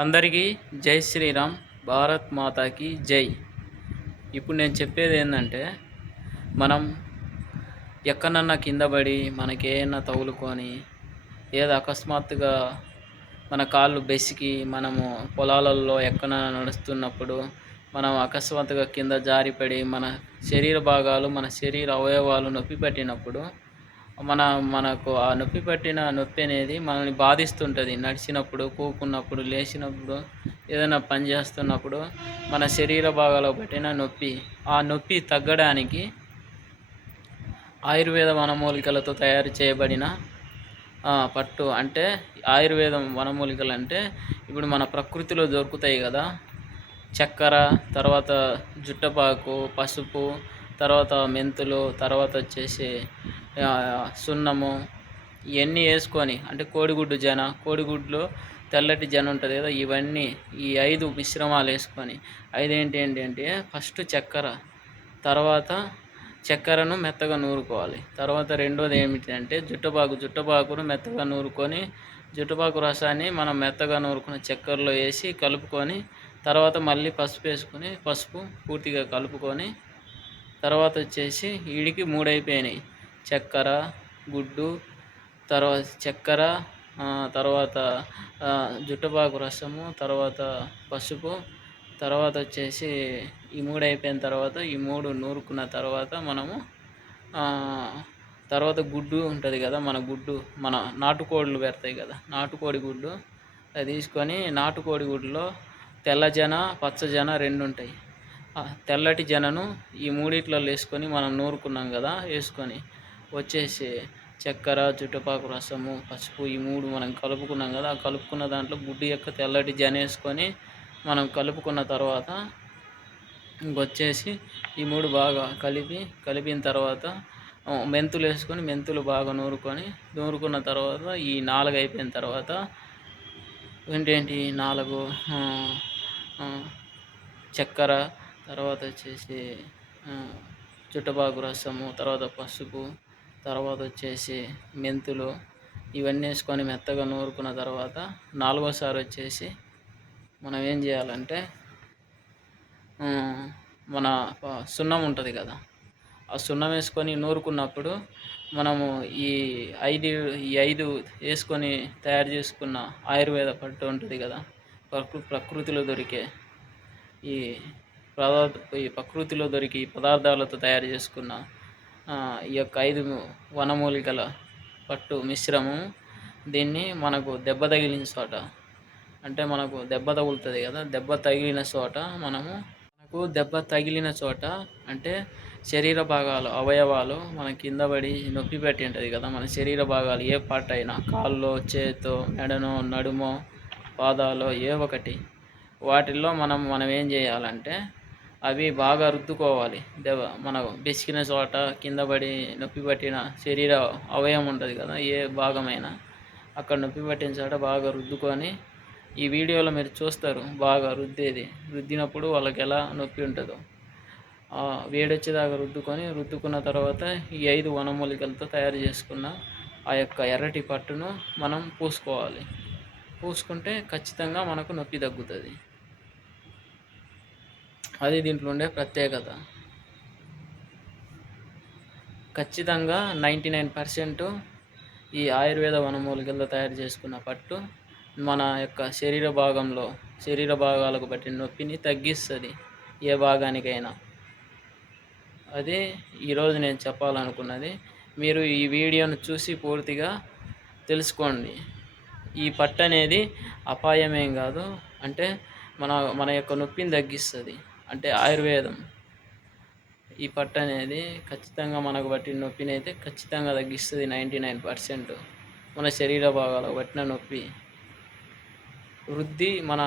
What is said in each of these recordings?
అందరికీ జై శ్రీరామ్. భారత్ మాతాకి జై. ఇప్పుడు నేను చెప్పేది ఏంటంటే, మనం ఎక్కడన్నా కింద పడి మనకేమైనా తగులుకొని ఏదో అకస్మాత్తుగా మన కాళ్ళు బెసికి మనము పొలాలలో ఎక్కడన్నా నడుస్తున్నప్పుడు మనం అకస్మాత్తుగా కింద జారిపడి మన శరీర భాగాలు మన శరీర అవయవాలు నొప్పి పెట్టినప్పుడు మనకు ఆ నొప్పి పట్టిన నొప్పి అనేది మనల్ని బాధిస్తుంటుంది. నడిచినప్పుడు, కూకున్నప్పుడు, లేచినప్పుడు, ఏదైనా పని చేస్తున్నప్పుడు మన శరీర భాగాలకు పట్టిన నొప్పి, ఆ నొప్పి తగ్గడానికి ఆయుర్వేద వనమూలికలతో తయారు చేయబడిన పట్టు. అంటే ఆయుర్వేదం వనమూలికలు అంటే ఇప్పుడు మన ప్రకృతిలో దొరుకుతాయి కదా. చక్కెర, తర్వాత జుట్టపాకు, పసుపు, తర్వాత మెంతులు, తర్వాత వచ్చేసి సున్నము, ఇవన్నీ వేసుకొని, అంటే కోడిగుడ్లో తెల్లటి జన ఉంటుంది కదా, ఇవన్నీ ఈ 5 మిశ్రమాలు వేసుకొని, 5 ఏంటి ఫస్ట్ చక్కెర, తర్వాత చక్కెరను మెత్తగా నూరుకోవాలి. తర్వాత రెండోది ఏమిటంటే జుట్టపాకును మెత్తగా నూరుకొని, జుట్టపాకు రసాన్ని మనం మెత్తగా నూరుకున్న చక్కెరలో వేసి కలుపుకొని, తర్వాత మళ్ళీ పసుపు వేసుకొని, పసుపు పూర్తిగా కలుపుకొని, తర్వాత వచ్చేసి వీడికి 3 అయిపోయినాయి. చక్కెర, గుడ్డు, తర్వాత చక్కెర, తర్వాత జుట్టపాకు రసము, తర్వాత పసుపు, తర్వాత వచ్చేసి ఈ 3 అయిపోయిన తర్వాత ఈ 3 నూరుకున్న తర్వాత మనము తర్వాత గుడ్డు ఉంటుంది కదా, మన నాటుకోళ్ళు పెడతాయి కదా, నాటుకోడి గుడ్డు అది తీసుకొని, నాటుకోడి గుడ్డులో తెల్ల జన, పచ్చ జన 2 ఉంటాయి. తెల్లటి జనను ఈ మూడిట్లలో వేసుకొని మనం నూరుకున్నాం కదా, వేసుకొని వచ్చేసి చక్కెర, జుట్టపాకు రసము, పసుపు, ఈ 3 మనం కలుపుకున్నాం కదా, ఆ కలుపుకున్న దాంట్లో గుడ్డు యొక్క తెల్లటి జన వేసుకొని మనం కలుపుకున్న తర్వాత ఇంకొచ్చేసి ఈ 3 బాగా కలిపిన తర్వాత మెంతులు వేసుకొని, మెంతులు బాగా నూరుకున్న తర్వాత ఈ 4 అయిపోయిన తర్వాత ఏంటి 4 చక్కెర, తర్వాత వచ్చేసి జుట్టపాకు రసము, తర్వాత పసుపు, తర్వాత వచ్చేసి మెంతులు, ఇవన్నీ వేసుకొని మెత్తగా నూరుకున్న తర్వాత 4వసారి వచ్చేసి మనం ఏం చేయాలంటే, మన సున్నం ఉంటుంది కదా, ఆ సున్నం వేసుకొని నూరుకున్నప్పుడు మనము ఈ 5 వేసుకొని తయారు చేసుకున్న ఆయుర్వేద పట్టు ఉంటుంది కదా, ప్రకృతిలో దొరికే ఈ ప్రకృతిలో దొరికి పదార్థాలతో తయారు చేసుకున్న ఈ యొక్క 5 వనమూలికల పట్టు మిశ్రమం. దీన్ని మనకు దెబ్బ తగిలిన చోట, అంటే మనకు దెబ్బ తగులుతుంది కదా, దెబ్బ తగిలిన చోట అంటే శరీర భాగాలు, అవయవాలు మన కింద పడి నొప్పి పెట్టి ఉంటుంది కదా, మన శరీర భాగాలు ఏ పార్ట్ అయినా, కాల్లో, చేతో, మెడనో, నడుమో, పాదాలో ఏ ఒకటి, వాటిల్లో మనం ఏం చేయాలంటే అవి బాగా రుద్దుకోవాలి. మన బెసికిన చోట, కింద పడి నొప్పి పట్టిన శరీర అవయవం ఉంటుంది కదా, ఏ భాగమైనా అక్కడ నొప్పి పట్టిన చోట బాగా రుద్దుకొని, ఈ వీడియోలో మీరు చూస్తారు బాగా రుద్దినప్పుడు వాళ్ళకి ఎలా నొప్పి ఉంటుందో, వేడొచ్చేదాకా రుద్దుకున్న తర్వాత ఈ 5 వనమూలికలతో తయారు చేసుకున్న ఆ యొక్క ఎర్రటి పట్టును మనం పూసుకుంటే ఖచ్చితంగా మనకు నొప్పి తగ్గుతుంది. అది దీంట్లో ఉండే ప్రత్యేకత. ఖచ్చితంగా 99% ఈ ఆయుర్వేద వనమూలికలతో తయారు చేసుకున్న పట్టు మన యొక్క శరీర భాగాలకు పట్టిన నొప్పిని తగ్గిస్తుంది, ఏ భాగానికైనా. అదే ఈరోజు నేను చెప్పాలనుకున్నది. మీరు ఈ వీడియోను చూసి పూర్తిగా తెలుసుకోండి. ఈ పట్టు అనేది అపాయమేం కాదు, అంటే మన యొక్క నొప్పిని తగ్గిస్తుంది. అంటే ఆయుర్వేదం ఈ పట్టు అనేది ఖచ్చితంగా మనకు పట్టిన నొప్పిని అయితే ఖచ్చితంగా తగ్గిస్తుంది. 99% మన శరీర భాగాలకు పట్టిన నొప్పి. మన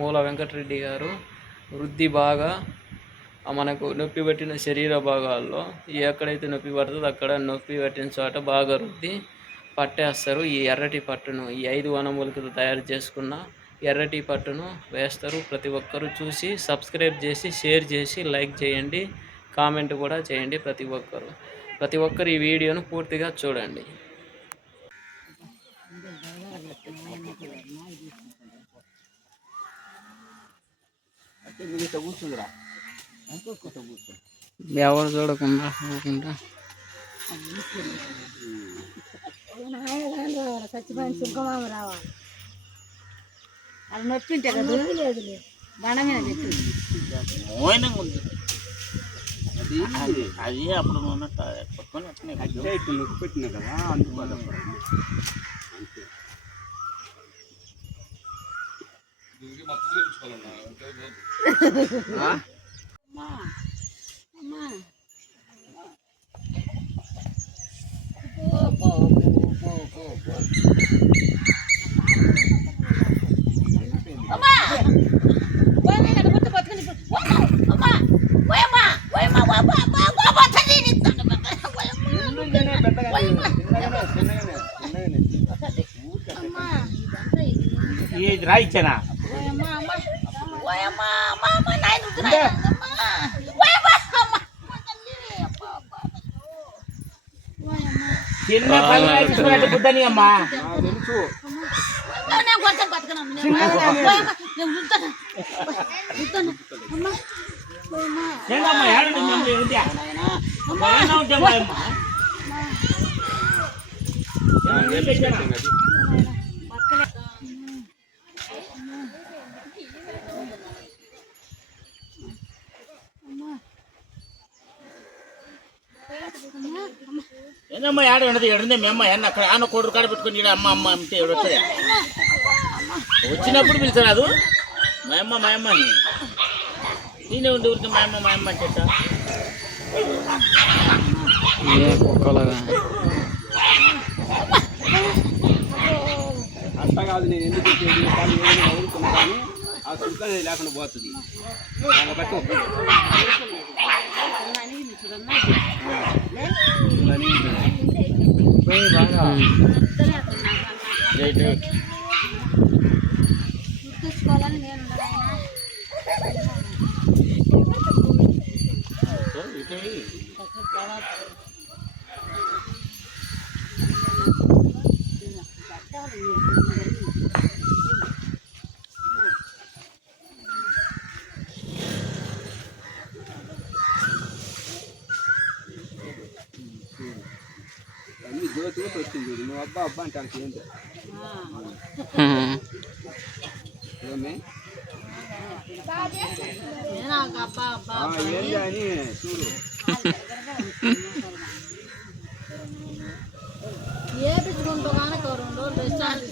మూల వెంకటరెడ్డి గారు బాగా మనకు నొప్పి పట్టిన శరీర భాగాల్లో ఎక్కడైతే నొప్పి పడుతుందో అక్కడ నొప్పి పట్టిన చోట బాగా పట్టేస్తారు. ఈ ఎర్రటి పట్టును, ఈ 5 వనమూలికలు తయారు చేసుకున్న ఎర్రటి పట్టును వేస్తారు. ప్రతి ఒక్కరూ చూసి సబ్స్క్రైబ్ చేసి, షేర్ చేసి, లైక్ చేయండి, కామెంట్ కూడా చేయండి. ప్రతి ఒక్కరు ఈ వీడియోను పూర్తిగా చూడండి. కూర్చుందిరా కూర్చో ఎవరు చూడకుండా ఊరుకుంటా చచ్చిపోయిన సుఖమామ రావాలి అది నొప్పింటే కదా లేదు బండ మీద చెప్పింది ఉంది అది అప్పుడు పట్టుకొని నొప్పి పెట్టినా కదా అందుకోవాలి అంతే రాయిచ్చానా చిన్న బుద్ధని అమ్మా తెలుసు ఏందమ్మా ఏడ ఉండదు ఎడుంది మీ అమ్మ ఎన్న అక్కడ ఆన కోడు కాడ పెట్టుకుని అమ్మ అమ్మ అంటే ఎవడు వస్తాయా వచ్చినప్పుడు పిలిచరాదు మా అమ్మ అని నేనే ఉండి ఊరికి మా అమ్మ అంటే అట్ట కాదు నేను ఎందుకు వదులుకున్నా కానీ ఆ సుఖం లేకుండా పోతుంది గుర్తుంచుకోవాలని నేను అన్ని జ్యోతి వచ్చింది నువ్వు అబ్బా అంటే అంత ఏంటి ఏంటి అని చూడు ఏపించుకుంటూ కనుక 2 రోజులు రెస్టారెంట్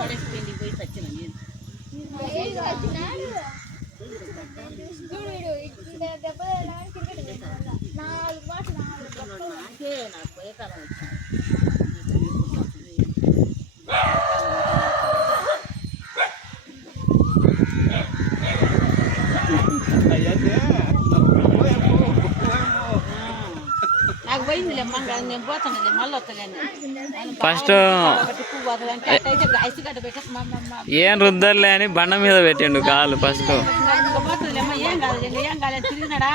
పడేసిపోయింది పోయి వచ్చిన నాకే నాకు పోయే కాలం వచ్చింది నాకు పోయిందిలే మంగ నేను పోతానులే మళ్ళీ వస్తాను ఫస్ట్ ఏం రుద్దర్లే అని బండ మీద పెట్టిండు కాలు ఫస్ట్ పోతుందిలేమ్మా ఏం కాలేదు తిరిగినాడా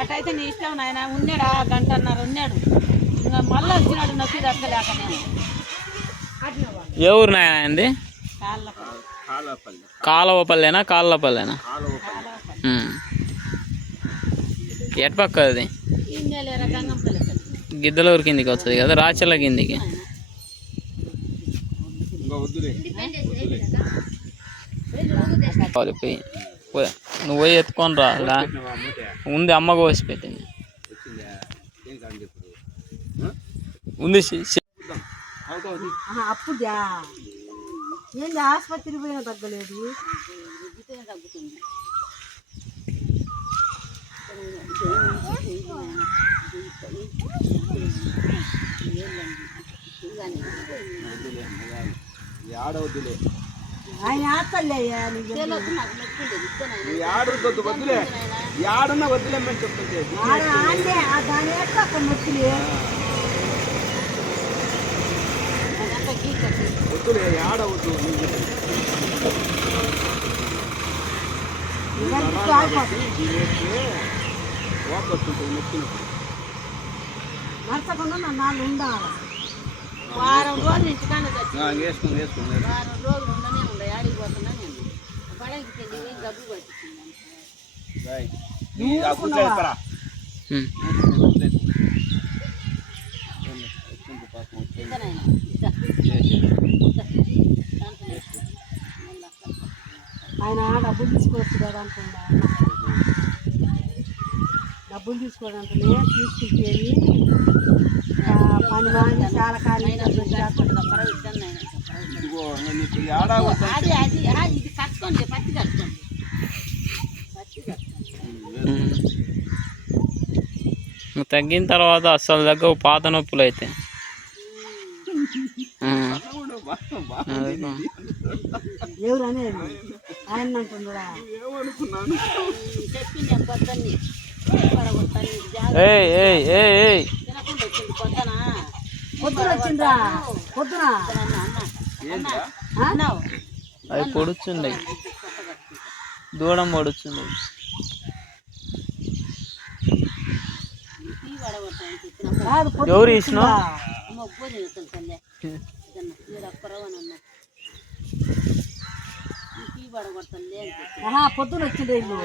అటైతే నీ ఇష్టం నాయన ఉన్నాడా గంటన్నర ఉన్నాడు ఇంకా మళ్ళీ వచ్చినాడు నొప్పి దక్కలేక నేను ఏ ఊరు నాయండి కాలవపల్లేనా కాళ్ళపల్లేనా ఎటు పక్క అది గిద్దలూరు కిందికి వస్తుంది కదా రాచల్ల కిందికి నువ్వు పోయి ఎత్తుకొని రా ఉంది అమ్మ కోసి పెట్టింది ఉంది అప్పుడు ఏంది ఆసుపత్రికి పోయినా తగ్గలేదు తగ్గుతుంది ఆయన ఆస్తలేయ్యా ఆడొద్దు వద్దులే ఆడున్నా వద్దులేమని చెప్తుంటే దాని అక్కడ నొప్పిలే వద్దులే ఆడవద్దు నచ్చకుండా నా 4 ఉండాలి వారం రోజులు ఇంటికానే వేసుకుని వారం రోజులు ఉండనే ఉండే ఆడికి పోతున్నా నేను ఉమ్. ఆయన డబ్బులు తీసుకోవచ్చు కదా అనుకున్నా, డబ్బులు తీసుకోవడంటే తీసుకెళ్ళి పని మాని చాలా కాలం ఇది కట్టుకోండి, పత్తి కట్టుకోండి. తగ్గిన తర్వాత అస్సలు తగ్గవు పాత నొప్పులు అయితే. ఎవరు అనేది ఆయన అంటున్నారా? చెప్పింది పొద్దున్ని పొద్దున వచ్చిండ్రా, పొద్దున అవి పొడుచుండే, దూడం పొడుచుండే. ఎవరు ఇచ్చిన పొద్దున వచ్చిండే ఇల్లు.